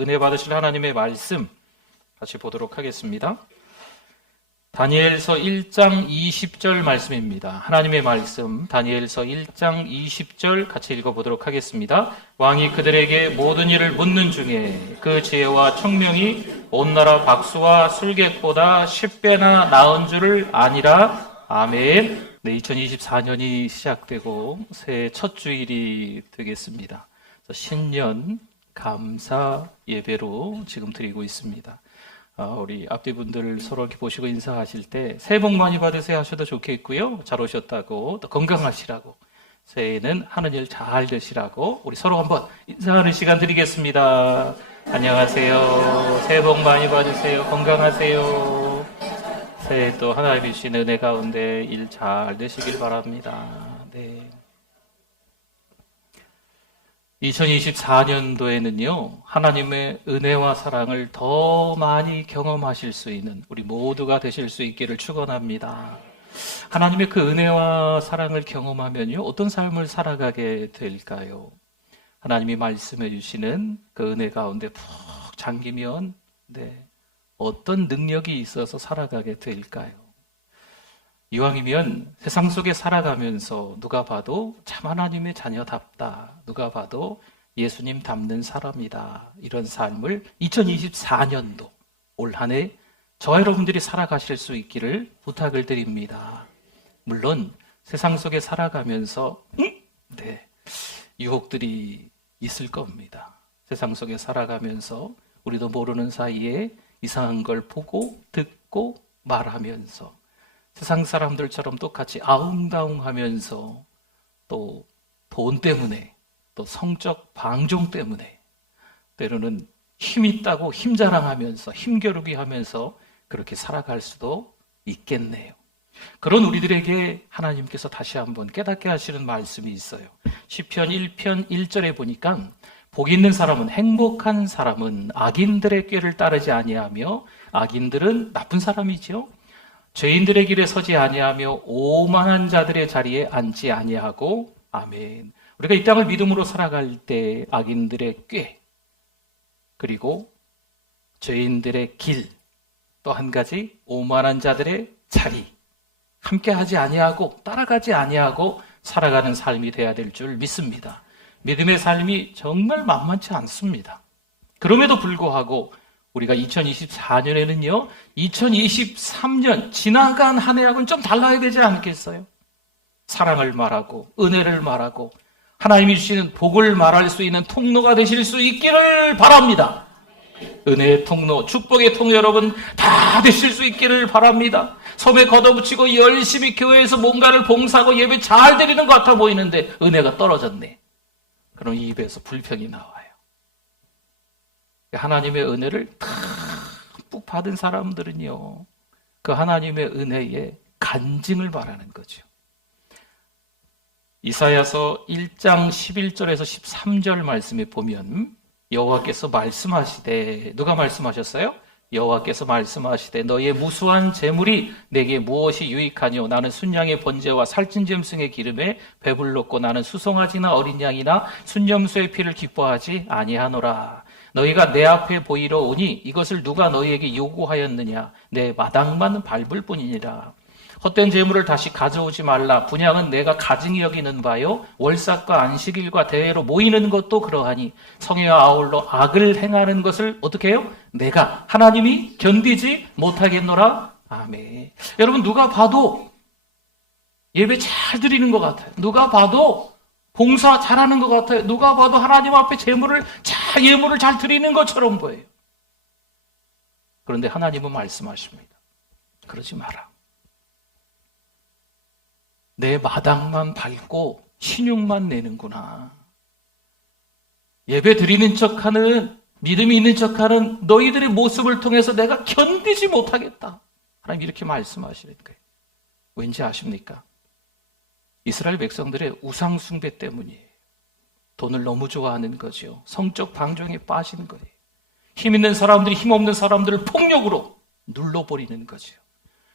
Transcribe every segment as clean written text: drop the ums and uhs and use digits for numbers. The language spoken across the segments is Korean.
은혜 받으실 하나님의 말씀 같이 보도록 하겠습니다. 다니엘서 1장 20절 말씀입니다. 하나님의 말씀 다니엘서 1장 20절 같이 읽어보도록 하겠습니다. 왕이 그들에게 모든 일을 묻는 중에 그 지혜와 청명이 온 나라 박수와 술객보다 10배나 나은 줄을 아니라. 아멘. 네, 2024년이 시작되고 새해 첫 주일이 되겠습니다. 신년 감사 예배로 지금 드리고 있습니다. 우리 앞뒤분들 서로 이렇게 보시고 인사하실 때 새해 복 많이 받으세요 하셔도 좋겠고요. 잘 오셨다고, 또 건강하시라고, 새해에는 하는 일 잘 되시라고 우리 서로 한번 인사하는 시간 드리겠습니다. 안녕하세요. 새해 복 많이 받으세요. 건강하세요. 새해 또 하나님이 주신 은혜 가운데 일 잘 되시길 바랍니다. 네. 2024년도에는요, 하나님의 은혜와 사랑을 더 많이 경험하실 수 있는 우리 모두가 되실 수 있기를 축원합니다. 하나님의 그 은혜와 사랑을 경험하면요, 어떤 삶을 살아가게 될까요? 하나님이 말씀해 주시는 그 은혜 가운데 푹 잠기면 어떤 능력이 있어서 살아가게 될까요? 이왕이면 세상 속에 살아가면서 누가 봐도 참 하나님의 자녀답다, 누가 봐도 예수님 닮는 사람이다, 이런 삶을 2024년도 올 한 해 저와 여러분들이 살아가실 수 있기를 부탁을 드립니다. 물론 세상 속에 살아가면서 유혹들이 있을 겁니다. 세상 속에 살아가면서 우리도 모르는 사이에 이상한 걸 보고 듣고 말하면서 세상 사람들처럼 똑같이 아웅다웅하면서 또 돈 때문에, 또 성적 방종 때문에, 때로는 힘 있다고 힘자랑하면서 힘겨루기 하면서 그렇게 살아갈 수도 있겠네요. 그런 우리들에게 하나님께서 다시 한번 깨닫게 하시는 말씀이 있어요. 시편 1편 1절에 보니까 복 있는 사람은, 행복한 사람은 악인들의 꾀를 따르지 아니하며, 악인들은 나쁜 사람이죠. 죄인들의 길에 서지 아니하며 오만한 자들의 자리에 앉지 아니하고. 아멘. 우리가 이 땅을 믿음으로 살아갈 때 악인들의 꾀, 그리고 죄인들의 길, 또 한 가지 오만한 자들의 자리, 함께하지 아니하고 따라가지 아니하고 살아가는 삶이 돼야 될 줄 믿습니다. 믿음의 삶이 정말 만만치 않습니다. 그럼에도 불구하고 우리가 2024년에는요, 2023년 지나간 한 해하고는 좀 달라야 되지 않겠어요? 사랑을 말하고 은혜를 말하고 하나님이 주시는 복을 말할 수 있는 통로가 되실 수 있기를 바랍니다. 은혜의 통로, 축복의 통로 여러분 다 되실 수 있기를 바랍니다. 섬에 걷어붙이고 열심히 교회에서 뭔가를 봉사하고 예배 잘 드리는 것 같아 보이는데 은혜가 떨어졌네. 그럼 입에서 불평이 나와요. 하나님의 은혜를 듬뿍 받은 사람들은요, 그 하나님의 은혜에 간증을 바라는 거죠. 이사야서 1장 11절에서 13절 말씀에 보면 여호와께서 말씀하시되, 누가 말씀하셨어요? 여호와께서 말씀하시되 너희의 무수한 재물이 내게 무엇이 유익하뇨? 나는 순양의 번제와 살찐 짐승의 기름에 배불렀고 나는 수송아지나 어린 양이나 순염소의 피를 기뻐하지 아니하노라. 너희가 내 앞에 보이러 오니 이것을 누가 너희에게 요구하였느냐? 내 마당만 밟을 뿐이니라. 헛된 재물을 다시 가져오지 말라. 분향은 내가 가증히 여기는 바요, 월삭과 안식일과 대회로 모이는 것도 그러하니 성회와 아울러 악을 행하는 것을 어떻게 해요? 내가 하나님이 견디지 못하겠노라. 아멘. 여러분, 누가 봐도 예배 잘 드리는 것 같아요. 누가 봐도 봉사 잘하는 것 같아요. 누가 봐도 하나님 앞에 예물을 잘 드리는 것처럼 보여요. 그런데 하나님은 말씀하십니다. 그러지 마라. 내 마당만 밟고 신용만 내는구나. 예배 드리는 척하는, 믿음이 있는 척하는 너희들의 모습을 통해서 내가 견디지 못하겠다. 하나님 이렇게 말씀하시는 거예요. 왠지 아십니까? 이스라엘 백성들의 우상 숭배 때문이에요. 돈을 너무 좋아하는 거죠. 성적 방종에 빠진 거예요. 힘 있는 사람들이 힘 없는 사람들을 폭력으로 눌러버리는 거죠.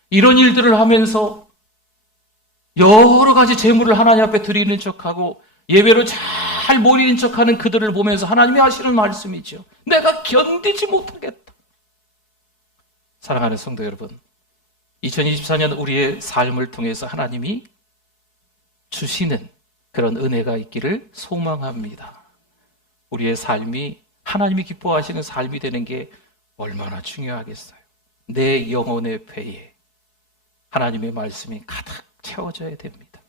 이런 일들을 하면서 여러 가지 재물을 하나님 앞에 드리는 척하고 예배를 잘 잘 모르는 척하는 그들을 보면서 하나님이 하시는 말씀이죠. 내가 견디지 못하겠다. 사랑하는 성도 여러분, 2024년 우리의 삶을 통해서 하나님이 주시는 그런 은혜가 있기를 소망합니다. 우리의 삶이 하나님이 기뻐하시는 삶이 되는 게 얼마나 중요하겠어요. 내 영혼의 배에 하나님의 말씀이 가득 채워져야 됩니다.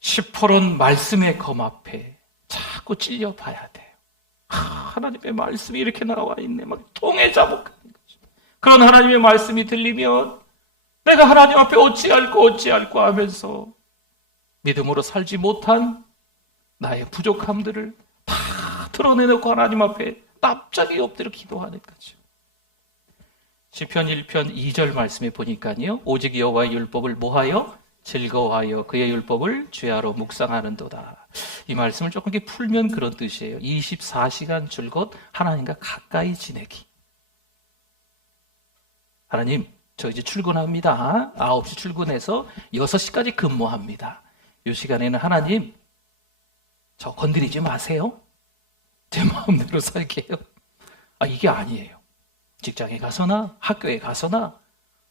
시퍼런 말씀의 검 앞에 자꾸 찔려봐야 돼요. 하나님의 말씀이 이렇게 나와 있네. 막 통에 자복하는 거죠. 그런 하나님의 말씀이 들리면 내가 하나님 앞에 어찌할꼬 하면서 믿음으로 살지 못한 나의 부족함들을 다 드러내놓고 하나님 앞에 납작이 엎드려 기도하는 거죠. 시편 1편 2절 말씀에 보니까요, 오직 여호와의 율법을 뭐하여? 즐거워하여 그의 율법을 주야로 묵상하는도다. 이 말씀을 조금 이렇게 풀면 그런 뜻이에요. 24시간 줄곧 하나님과 가까이 지내기. 하나님, 저 이제 출근합니다. 9시 출근해서 6시까지 근무합니다. 이 시간에는 하나님, 저 건드리지 마세요. 제 마음대로 살게요. 이게 아니에요. 직장에 가서나 학교에 가서나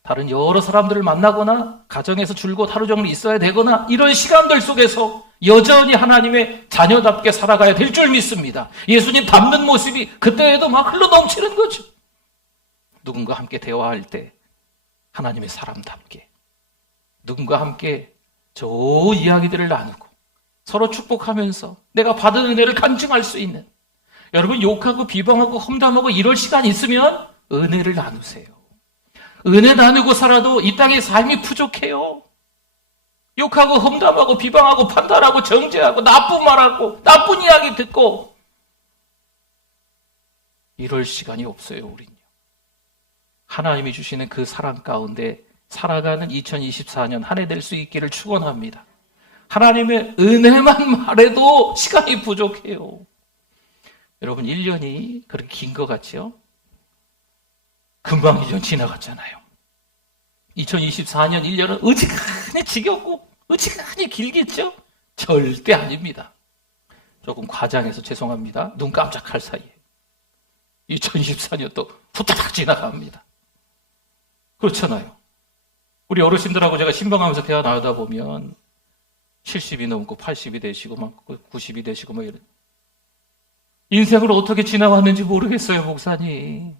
다른 여러 사람들을 만나거나 가정에서 줄곧 하루 종일 있어야 되거나 이런 시간들 속에서 여전히 하나님의 자녀답게 살아가야 될 줄 믿습니다. 예수님 닮는 모습이 그때에도 막 흘러넘치는 거죠. 누군가 함께 대화할 때 하나님의 사람답게 누군가 함께 좋은 이야기들을 나누고 서로 축복하면서 내가 받은 은혜를 간증할 수 있는, 여러분 욕하고 비방하고 험담하고 이럴 시간 있으면 은혜를 나누세요. 은혜 나누고 살아도 이 땅의 삶이 부족해요. 욕하고 험담하고 비방하고 판단하고 정죄하고 나쁜 말하고 나쁜 이야기 듣고 이럴 시간이 없어요. 우린요. 하나님이 주시는 그 사랑 가운데 살아가는 2024년 한 해 될 수 있기를 축원합니다. 하나님의 은혜만 말해도 시간이 부족해요. 여러분 1년이 그렇게 긴 것 같죠? 금방 1년 지나갔잖아요. 2024년 1년은 어지간히 지겹고 어지간히 길겠죠? 절대 아닙니다. 조금 과장해서 죄송합니다. 눈 깜짝할 사이에 2024년도 후다닥 지나갑니다. 그렇잖아요. 우리 어르신들하고 제가 신방하면서 대화 나누다 보면 70이 넘고 80이 되시고 막 90이 되시고 뭐 이런, 인생을 어떻게 지나왔는지 모르겠어요, 목사님.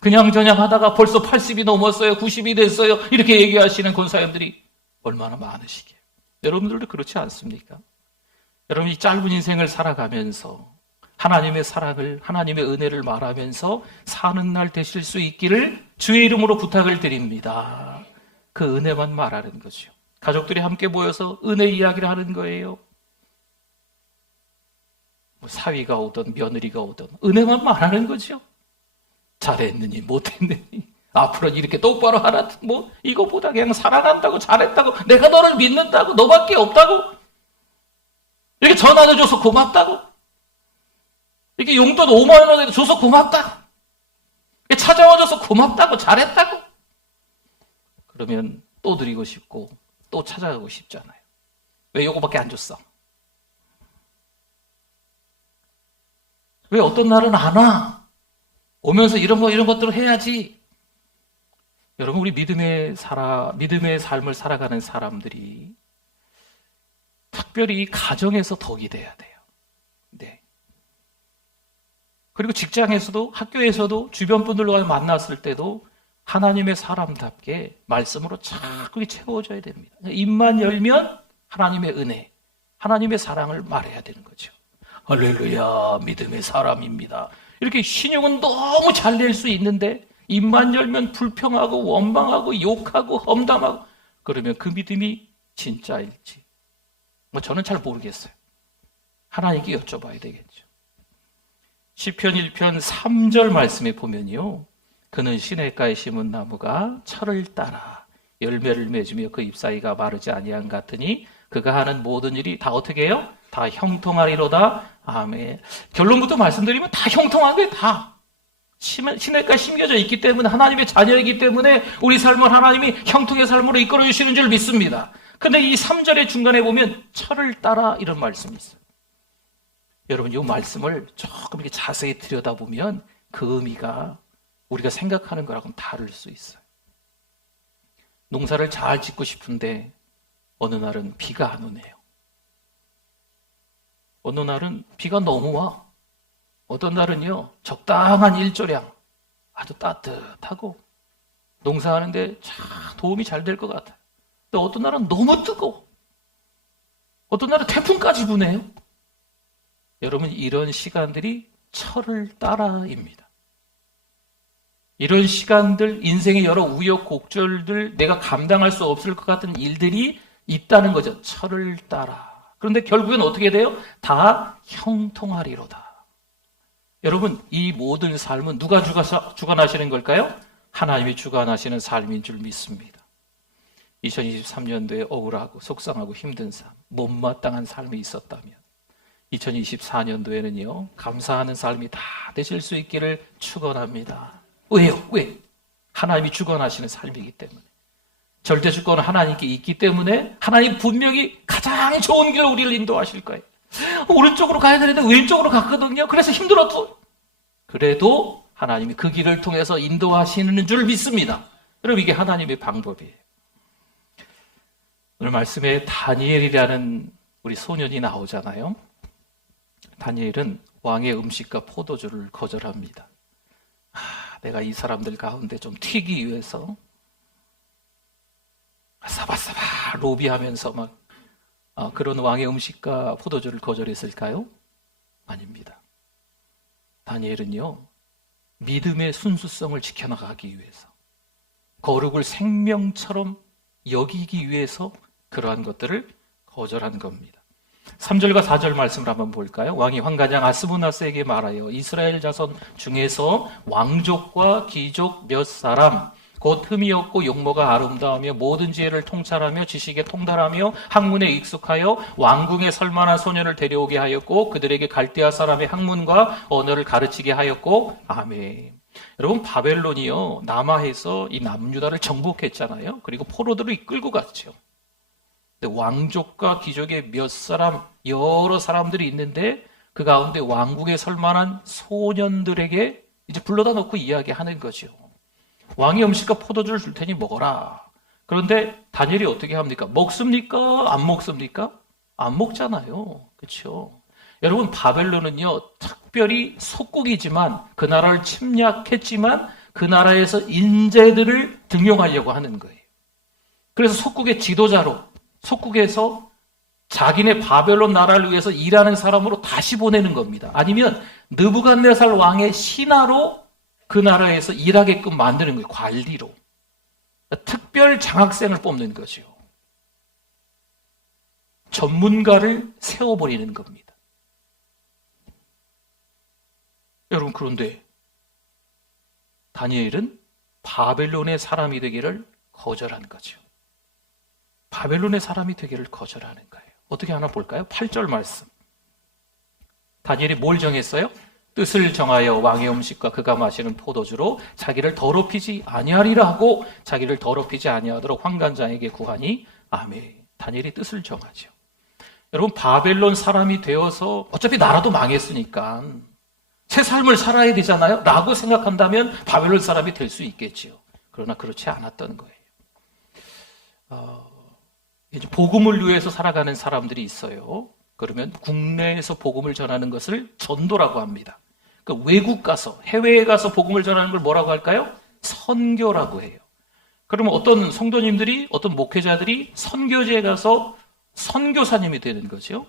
그냥저냥 하다가 벌써 80이 넘었어요, 90이 됐어요, 이렇게 얘기하시는 권사님들이 얼마나 많으시게요. 여러분들도 그렇지 않습니까? 여러분 이 짧은 인생을 살아가면서 하나님의 사랑을, 하나님의 은혜를 말하면서 사는 날 되실 수 있기를 주의 이름으로 부탁을 드립니다. 그 은혜만 말하는 거죠. 가족들이 함께 모여서 은혜 이야기를 하는 거예요. 사위가 오든 며느리가 오든 은혜만 말하는 거죠. 잘했느니 못했느니 앞으로 이렇게 똑바로 하라, 뭐 이거보다 그냥 사랑한다고, 잘했다고, 내가 너를 믿는다고, 너밖에 없다고, 이렇게 전화도 줘서 고맙다고, 이렇게 용돈 5만 원에도 줘서 고맙다고, 이렇게 찾아와줘서 고맙다고, 잘했다고. 그러면 또 드리고 싶고 또 찾아가고 싶잖아요. 왜 요거밖에 안 줬어? 왜 어떤 날은 안 와? 오면서 이런 것들을 해야지. 여러분, 우리 믿음의 삶을 살아가는 사람들이 특별히 가정에서 덕이 돼야 돼요. 네. 그리고 직장에서도, 학교에서도, 주변 분들과 만났을 때도 하나님의 사람답게 말씀으로 자꾸 채워져야 됩니다. 입만 열면 하나님의 은혜, 하나님의 사랑을 말해야 되는 거죠. 할렐루야, 믿음의 사람입니다. 이렇게 신용은 너무 잘 낼 수 있는데 입만 열면 불평하고 원망하고 욕하고 험담하고, 그러면 그 믿음이 진짜일지 저는 잘 모르겠어요. 하나님께 여쭤봐야 되겠죠. 시편 1편 3절 말씀에 보면요, 그는 시냇가에 심은 나무가 철을 따라 열매를 맺으며 그 잎사이가 마르지 아니한 같으니 그가 하는 모든 일이 다 어떻게 해요? 다 형통하리로다. 아멘. 결론부터 말씀드리면 다 형통하게, 다 시냇가에 심겨져 있기 때문에, 하나님의 자녀이기 때문에 우리 삶을 하나님이 형통의 삶으로 이끌어 주시는 줄 믿습니다. 근데 이 3절의 중간에 보면 철을 따라 이런 말씀이 있어요. 여러분, 이 말씀을 조금 이렇게 자세히 들여다보면 그 의미가 우리가 생각하는 거랑은 다를 수 있어요. 농사를 잘 짓고 싶은데 어느 날은 비가 안 오네요. 어느 날은 비가 너무 와. 어떤 날은요, 적당한 일조량, 아주 따뜻하고 농사하는데 참 도움이 잘 될 것 같아요. 근데 어떤 날은 너무 뜨거워. 어떤 날은 태풍까지 부네요. 여러분, 이런 시간들이 철을 따라입니다. 이런 시간들, 인생의 여러 우여곡절들, 내가 감당할 수 없을 것 같은 일들이 있다는 거죠. 철을 따라. 그런데 결국엔 어떻게 돼요? 다 형통하리로다. 여러분, 이 모든 삶은 누가 주관하시는 걸까요? 하나님이 주관하시는 삶인 줄 믿습니다. 2023년도에 억울하고 속상하고 힘든 삶, 못마땅한 삶이 있었다면 2024년도에는요, 감사하는 삶이 다 되실 수 있기를 축원합니다. 왜요? 왜? 하나님이 주관하시는 삶이기 때문에. 절대 주권은 하나님께 있기 때문에 하나님 분명히 가장 좋은 길로 우리를 인도하실 거예요. 오른쪽으로 가야 되는데 왼쪽으로 갔거든요. 그래서 힘들어도 그래도 하나님이 그 길을 통해서 인도하시는 줄 믿습니다. 여러분, 이게 하나님의 방법이에요. 오늘 말씀에 다니엘이라는 우리 소년이 나오잖아요. 다니엘은 왕의 음식과 포도주를 거절합니다. 내가 이 사람들 가운데 좀 튀기 위해서 사바사바 로비하면서 막 그런 왕의 음식과 포도주를 거절했을까요? 아닙니다. 다니엘은요, 믿음의 순수성을 지켜나가기 위해서, 거룩을 생명처럼 여기기 위해서 그러한 것들을 거절한 겁니다. 3절과 4절 말씀을 한번 볼까요? 왕이 환관장 아스모나스에게 말하여 이스라엘 자손 중에서 왕족과 귀족 몇 사람, 곧 흠이 없고 용모가 아름다우며 모든 지혜를 통찰하며 지식에 통달하며 학문에 익숙하여 왕궁에 설만한 소년을 데려오게 하였고 그들에게 갈대아 사람의 학문과 언어를 가르치게 하였고. 아멘. 여러분, 바벨론이요, 남하에서 이 남유다를 정복했잖아요. 그리고 포로들을 이끌고 갔죠. 근데 왕족과 귀족의 몇 사람, 여러 사람들이 있는데 그 가운데 왕궁에 설만한 소년들에게 이제 불러다 놓고 이야기하는 거죠. 왕이 음식과 포도주를 줄 테니 먹어라. 그런데 다니엘이 어떻게 합니까? 먹습니까? 안 먹습니까? 안 먹잖아요. 그렇죠? 여러분, 바벨론은요, 특별히 속국이지만 그 나라를 침략했지만 그 나라에서 인재들을 등용하려고 하는 거예요. 그래서 속국의 지도자로, 속국에서 자기네 바벨론 나라를 위해서 일하는 사람으로 다시 보내는 겁니다. 아니면 느부갓네살 왕의 신하로 그 나라에서 일하게끔 만드는 거예요. 관리로. 특별 장학생을 뽑는 거죠. 전문가를 세워버리는 겁니다. 여러분, 그런데 다니엘은 바벨론의 사람이 되기를 거절한 거죠. 바벨론의 사람이 되기를 거절하는 거예요. 어떻게 하나 볼까요? 8절 말씀. 다니엘이 뭘 정했어요? 뜻을 정하여 왕의 음식과 그가 마시는 포도주로 자기를 더럽히지 아니하리라 하고 자기를 더럽히지 아니하도록 환관장에게 구하니. 아멘. 다니엘이 뜻을 정하죠. 여러분, 바벨론 사람이 되어서 어차피 나라도 망했으니까 새 삶을 살아야 되잖아요 라고 생각한다면 바벨론 사람이 될 수 있겠지요. 그러나 그렇지 않았던 거예요. 이제 복음을 위해서 살아가는 사람들이 있어요. 그러면 국내에서 복음을 전하는 것을 전도라고 합니다. 그러니까 외국 가서, 해외에 가서 복음을 전하는 걸 뭐라고 할까요? 선교라고 해요. 그러면 어떤 성도님들이, 어떤 목회자들이 선교지에 가서 선교사님이 되는 거죠.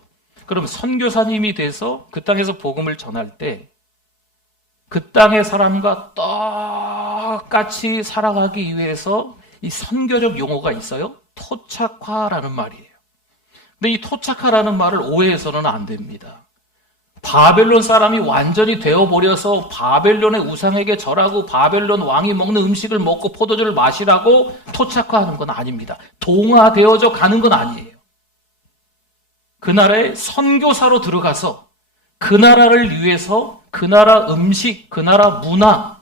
그럼 선교사님이 돼서 그 땅에서 복음을 전할 때 그 땅의 사람과 똑같이 살아가기 위해서 이 선교적 용어가 있어요. 토착화라는 말이에요. 근데 이 토착화라는 말을 오해해서는 안 됩니다. 바벨론 사람이 완전히 되어버려서 바벨론의 우상에게 절하고 바벨론 왕이 먹는 음식을 먹고 포도주를 마시라고 토착화하는 건 아닙니다. 동화되어져 가는 건 아니에요. 그 나라에 선교사로 들어가서 그 나라를 위해서 그 나라 음식, 그 나라 문화,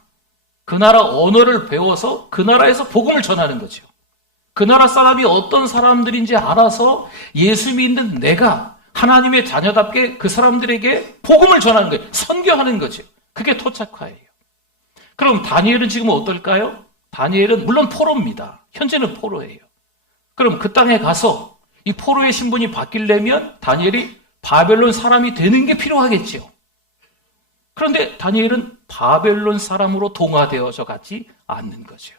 그 나라 언어를 배워서 그 나라에서 복음을 전하는 거죠. 그 나라 사람이 어떤 사람들인지 알아서 예수 믿는 내가 하나님의 자녀답게 그 사람들에게 복음을 전하는 거예요. 선교하는 거죠. 그게 토착화예요. 그럼 다니엘은 지금 어떨까요? 다니엘은 물론 포로입니다. 현재는 포로예요. 그럼 그 땅에 가서 이 포로의 신분이 바뀌려면 다니엘이 바벨론 사람이 되는 게 필요하겠지요. 그런데 다니엘은 바벨론 사람으로 동화되어져 가지 않는 거죠.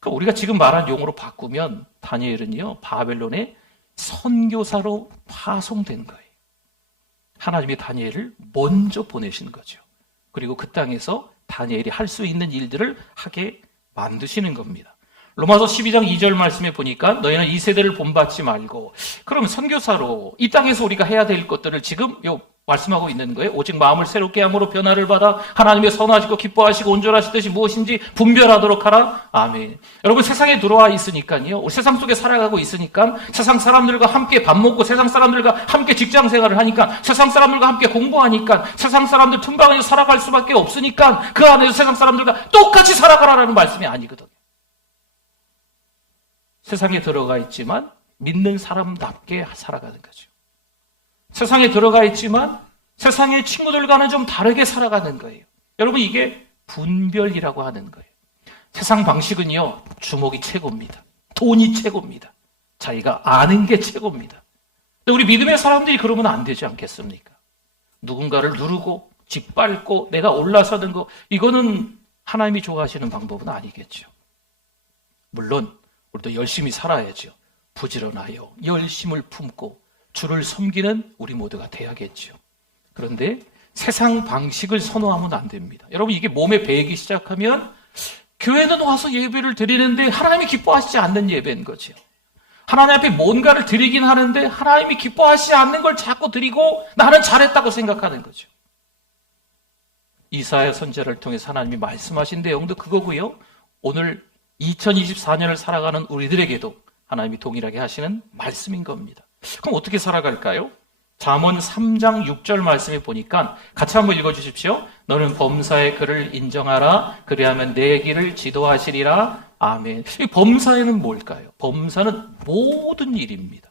그럼 우리가 지금 말한 용어로 바꾸면 다니엘은요, 바벨론의 선교사로 파송된 거예요. 하나님이 다니엘을 먼저 보내신 거죠. 그리고 그 땅에서 다니엘이 할 수 있는 일들을 하게 만드시는 겁니다. 로마서 12장 2절 말씀에 보니까 너희는 이 세대를 본받지 말고, 그럼 선교사로 이 땅에서 우리가 해야 될 것들을 지금 말씀하고 있는 거예요. 오직 마음을 새롭게 함으로 변화를 받아 하나님의 선하시고 기뻐하시고 온전하시듯이 무엇인지 분별하도록 하라. 아멘. 여러분, 세상에 들어와 있으니까요, 우리 세상 속에 살아가고 있으니까 세상 사람들과 함께 밥 먹고 세상 사람들과 함께 직장 생활을 하니까 세상 사람들과 함께 공부하니까 세상 사람들 틈바구니에서 살아갈 수밖에 없으니까 그 안에서 세상 사람들과 똑같이 살아가라라는 말씀이 아니거든요. 세상에 들어가 있지만 믿는 사람답게 살아가는 거죠. 세상에 들어가 있지만 세상의 친구들과는 좀 다르게 살아가는 거예요. 여러분, 이게 분별이라고 하는 거예요. 세상 방식은요, 주목이 최고입니다. 돈이 최고입니다. 자기가 아는 게 최고입니다. 근데 우리 믿음의 사람들이 그러면 안 되지 않겠습니까? 누군가를 누르고 짓밟고 내가 올라서는 거, 이거는 하나님이 좋아하시는 방법은 아니겠죠. 물론 우리도 열심히 살아야죠. 부지런하여 열심을 품고 주를 섬기는 우리 모두가 돼야겠죠. 그런데 세상 방식을 선호하면 안 됩니다. 여러분, 이게 몸에 배이기 시작하면 교회는 와서 예배를 드리는데 하나님이 기뻐하시지 않는 예배인 거죠. 하나님 앞에 뭔가를 드리긴 하는데 하나님이 기뻐하시지 않는 걸 자꾸 드리고 나는 잘했다고 생각하는 거죠. 이사야 선지자를 통해서 하나님이 말씀하신 내용도 그거고요. 오늘 2024년을 살아가는 우리들에게도 하나님이 동일하게 하시는 말씀인 겁니다. 그럼 어떻게 살아갈까요? 잠언 3장 6절 말씀에 보니까 같이 한번 읽어주십시오. 너는 범사의 그를 인정하라. 그리하면 내 길을 지도하시리라. 아멘. 이 범사에는 뭘까요? 범사는 모든 일입니다.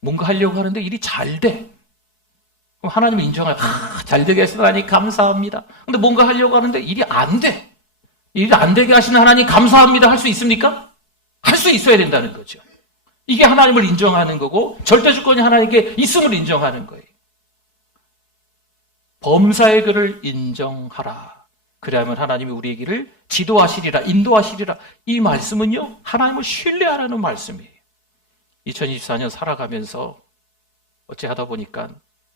뭔가 하려고 하는데 일이 잘 돼. 그럼 하나님을 인정하라. 잘 되게 하시다니 감사합니다. 근데 뭔가 하려고 하는데 일이 안 돼. 일이 안 되게 하시는 하나님 감사합니다. 할 수 있습니까? 할 수 있어야 된다는 거죠. 이게 하나님을 인정하는 거고 절대 주권이 하나님께 있음을 인정하는 거예요. 범사의 그를 인정하라. 그래야만 하나님이 우리의 길을 지도하시리라, 인도하시리라. 이 말씀은요, 하나님을 신뢰하라는 말씀이에요. 2024년 살아가면서 어찌 하다 보니까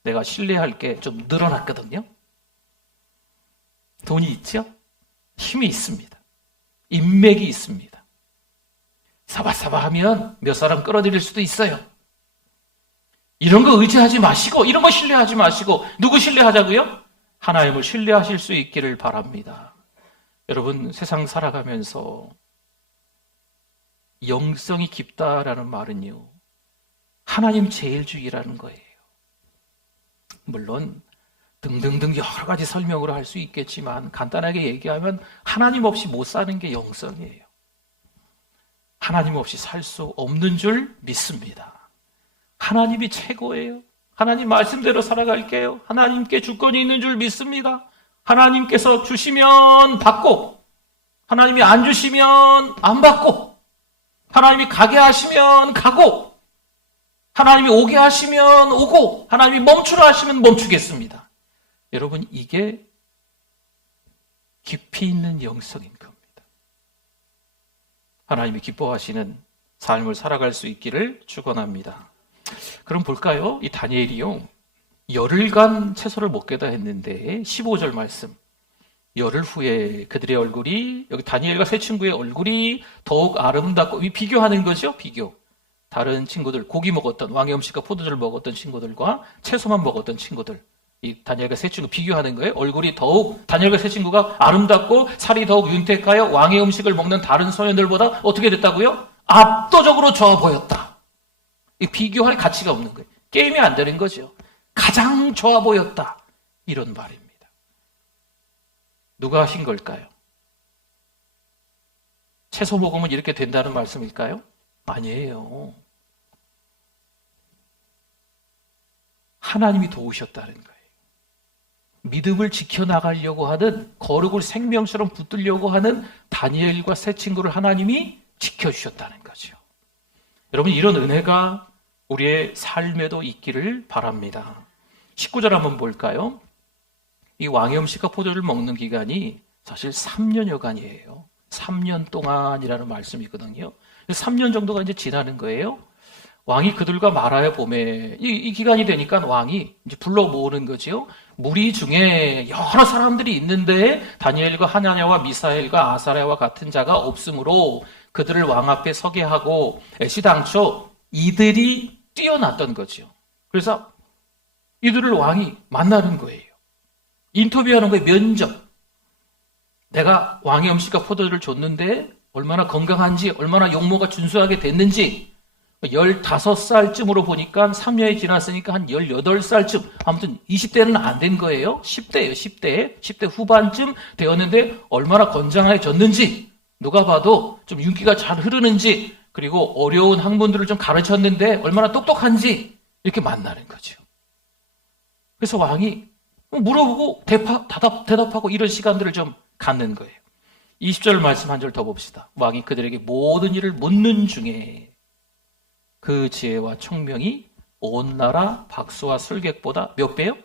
내가 신뢰할 게 좀 늘어났거든요. 돈이 있죠? 힘이 있습니다. 인맥이 있습니다. 사바사바하면 몇 사람 끌어들일 수도 있어요. 이런 거 의지하지 마시고, 이런 거 신뢰하지 마시고, 누구 신뢰하자고요? 하나님을 신뢰하실 수 있기를 바랍니다. 여러분, 세상 살아가면서 영성이 깊다라는 말은요, 하나님 제일주의라는 거예요. 물론 등등등 여러 가지 설명으로 할 수 있겠지만 간단하게 얘기하면 하나님 없이 못 사는 게 영성이에요. 하나님 없이 살 수 없는 줄 믿습니다. 하나님이 최고예요. 하나님 말씀대로 살아갈게요. 하나님께 주권이 있는 줄 믿습니다. 하나님께서 주시면 받고, 하나님이 안 주시면 안 받고, 하나님이 가게 하시면 가고, 하나님이 오게 하시면 오고, 하나님이 멈추라 하시면 멈추겠습니다. 여러분, 이게 깊이 있는 영성인 겁니다. 하나님이 기뻐하시는 삶을 살아갈 수 있기를 축원합니다. 그럼 볼까요? 이 다니엘이요, 열흘간 채소를 먹게다 했는데 15절 말씀, 열흘 후에 그들의 얼굴이, 여기 다니엘과 세 친구의 얼굴이 더욱 아름답고, 비교하는 거죠. 비교. 다른 친구들, 고기 먹었던, 왕의 음식과 포도주를 먹었던 친구들과 채소만 먹었던 친구들, 이 다니엘과 세 친구 비교하는 거예요. 얼굴이 더욱, 다니엘과 세 친구가 아름답고 살이 더욱 윤택하여 왕의 음식을 먹는 다른 소년들보다 어떻게 됐다고요? 압도적으로 좋아 보였다. 이 비교할 가치가 없는 거예요. 게임이 안 되는 거죠. 가장 좋아 보였다. 이런 말입니다. 누가 하신 걸까요? 채소 먹으면 이렇게 된다는 말씀일까요? 아니에요. 하나님이 도우셨다는 거예요. 믿음을 지켜나가려고 하는, 거룩을 생명처럼 붙들려고 하는 다니엘과 세 친구를 하나님이 지켜주셨다는 거죠. 여러분, 이런 은혜가 우리의 삶에도 있기를 바랍니다. 19절 한번 볼까요? 이 왕의 음식과 포도를 먹는 기간이 사실 3년여간이에요. 3년 동안이라는 말씀이거든요. 3년 정도가 이제 지나는 거예요. 왕이 그들과 말하여 보매, 이 기간이 되니까 왕이 이제 불러 모으는 거지요. 무리 중에 여러 사람들이 있는데 다니엘과 하나냐와 미사엘과 아사랴와 같은 자가 없으므로 그들을 왕 앞에 서게 하고 애시당초 이들이 뛰어났던 거죠. 그래서 이들을 왕이 만나는 거예요. 인터뷰하는 거예요. 면접. 내가 왕의 음식과 포도를 줬는데 얼마나 건강한지, 얼마나 용모가 준수하게 됐는지 15살쯤으로 보니까 3년이 지났으니까 한 18살쯤, 아무튼 20대는 안 된 거예요. 10대예요, 10대 후반쯤 되었는데 얼마나 건장해졌는지, 누가 봐도 좀 윤기가 잘 흐르는지, 그리고 어려운 학문들을 좀 가르쳤는데 얼마나 똑똑한지 이렇게 만나는 거죠. 그래서 왕이 물어보고 대답하고 이런 시간들을 좀 갖는 거예요. 20절 말씀 한 절 더 봅시다. 왕이 그들에게 모든 일을 묻는 중에 그 지혜와 총명이 온 나라 박수와 술객보다 몇 배요?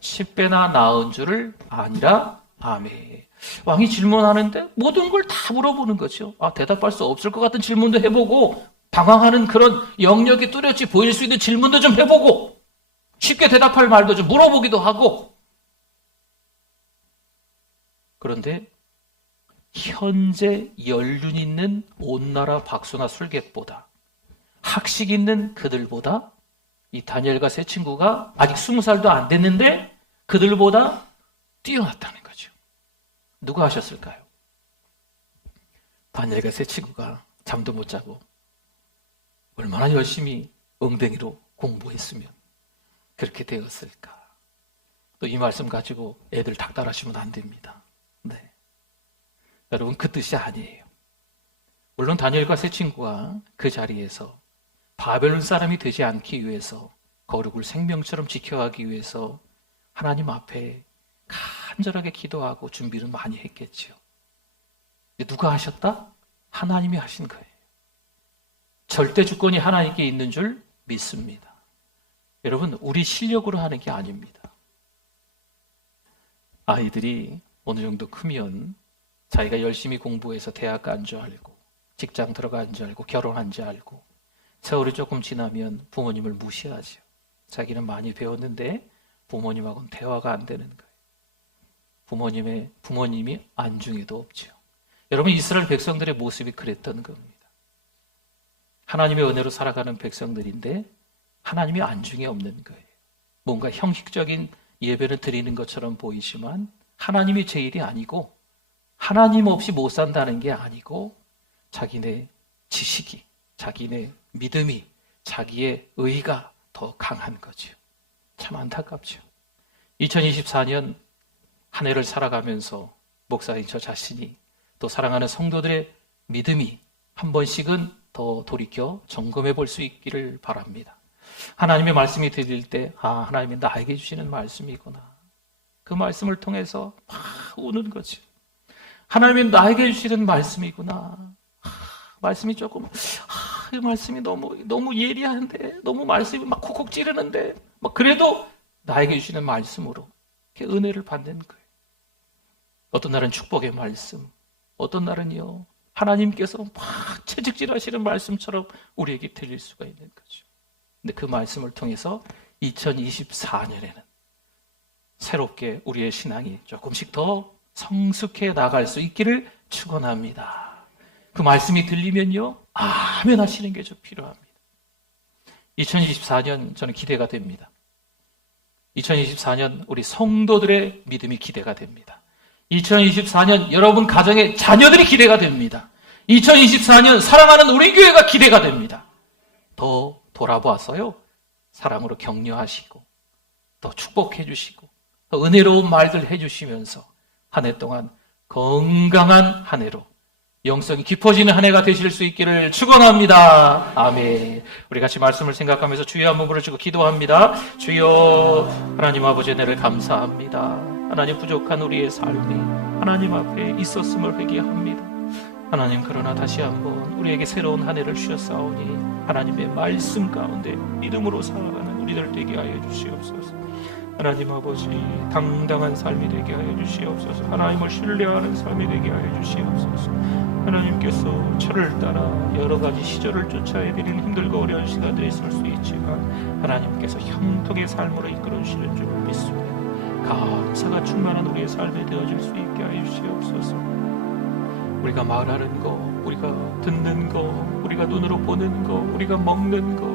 10배나 나은 줄을 아니라. 아멘. 왕이 질문하는데 모든 걸 다 물어보는 거죠. 대답할 수 없을 것 같은 질문도 해보고, 방황하는 그런 영역이 뚜렷이 보일 수 있는 질문도 좀 해보고, 쉽게 대답할 말도 좀 물어보기도 하고. 그런데 현재 연륜 있는 온 나라 박수나 술객보다, 학식 있는 그들보다, 이 다니엘과 세 친구가 아직 20살도 안 됐는데 그들보다 뛰어났다는 거죠. 누가 하셨을까요? 다니엘과 세 친구가 잠도 못 자고 얼마나 열심히 엉덩이로 공부했으면 그렇게 되었을까. 또 이 말씀 가지고 애들 닥달하시면 안 됩니다. 네. 여러분, 그 뜻이 아니에요. 물론 다니엘과 세 친구가 그 자리에서 바벨론 사람이 되지 않기 위해서, 거룩을 생명처럼 지켜가기 위해서 하나님 앞에 간절하게 기도하고 준비를 많이 했겠죠. 누가 하셨다? 하나님이 하신 거예요. 절대 주권이 하나님께 있는 줄 믿습니다. 여러분, 우리 실력으로 하는 게 아닙니다. 아이들이 어느 정도 크면 자기가 열심히 공부해서 대학 간 줄 알고, 직장 들어간 줄 알고, 결혼한 줄 알고, 세월이 조금 지나면 부모님을 무시하죠. 자기는 많이 배웠는데 부모님하고는 대화가 안 되는 거예요. 부모님이 안중에도 없죠. 여러분, 이스라엘 백성들의 모습이 그랬던 겁니다. 하나님의 은혜로 살아가는 백성들인데 하나님이 안중에 없는 거예요. 뭔가 형식적인 예배를 드리는 것처럼 보이지만 하나님이 제일이 아니고, 하나님 없이 못 산다는 게 아니고, 자기네 지식이, 자기네 믿음이, 자기의 의가 더 강한 거죠. 참 안타깝죠. 2024년 한 해를 살아가면서 목사인 저 자신이, 또 사랑하는 성도들의 믿음이 한 번씩은 더 돌이켜 점검해 볼 수 있기를 바랍니다. 하나님의 말씀이 들릴 때, 하나님이 나에게 주시는 말씀이구나. 그 말씀을 통해서 막 우는 거죠. 하나님이 나에게 주시는 말씀이구나. 말씀이 조금, 이 말씀이 너무 예리한데, 너무 말씀이 막 콕콕 찌르는데, 그래도 나에게 주시는 말씀으로 이렇게 은혜를 받는 거예요. 어떤 날은 축복의 말씀, 어떤 날은요, 하나님께서 막 채찍질하시는 말씀처럼 우리에게 들릴 수가 있는 거죠. 근데 그 말씀을 통해서 2024년에는 새롭게 우리의 신앙이 조금씩 더 성숙해 나갈 수 있기를 축원합니다. 그 말씀이 들리면요, 아멘 하시는 게 좀 필요합니다. 2024년 저는 기대가 됩니다. 2024년 우리 성도들의 믿음이 기대가 됩니다. 2024년 여러분 가정의 자녀들이 기대가 됩니다. 2024년 사랑하는 우리 교회가 기대가 됩니다. 더 돌아봐서요, 사랑으로 격려하시고, 더 축복해 주시고, 더 은혜로운 말들 해주시면서 한 해 동안 건강한 한 해로, 영성이 깊어지는 한 해가 되실 수 있기를 축원합니다. 아멘. 우리 같이 말씀을 생각하면서 주여 한번 부르시고 기도합니다. 주여, 하나님 아버지 은혜를 감사합니다. 하나님, 부족한 우리의 삶이 하나님 앞에 있었음을 회개합니다. 하나님, 그러나 다시 한번 우리에게 새로운 한 해를 주셨사오니 하나님의 말씀 가운데 믿음으로 살아가는 우리들 되게 하여 주시옵소서. 하나님 아버지, 당당한 삶이 되게 하여 주시옵소서. 하나님을 신뢰하는 삶이 되게 하여 주시옵소서. 하나님께서 저를 따라 여러 가지 시절을 쫓아야 되는 힘들고 어려운 시간들이 있을 수 있지만 하나님께서 형통의 삶으로 이끌어 주시는 줄 믿습니다. 감사가 충만한 우리의 삶이 되어질 수 있게 하여 주시옵소서. 우리가 말하는 거, 우리가 듣는 거, 우리가 눈으로 보는 거, 우리가 먹는 거,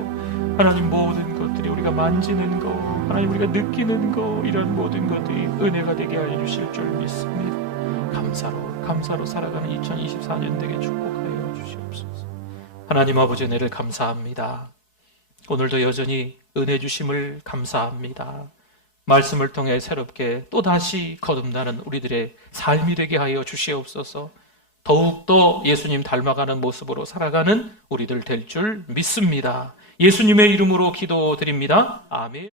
하나님 모든 것들이 우리가 만지는 거, 하나님 우리가 느끼는 거, 이런 모든 것들이 은혜가 되게 하여 주실 줄 믿습니다. 감사로 살아가는 2024년 되게 축복하여 주시옵소서. 하나님 아버지, 은혜를 감사합니다. 오늘도 여전히 은혜 주심을 감사합니다. 말씀을 통해 새롭게 또다시 거듭나는 우리들의 삶이 되게 하여 주시옵소서. 더욱더 예수님 닮아가는 모습으로 살아가는 우리들 될 줄 믿습니다. 예수님의 이름으로 기도드립니다. 아멘.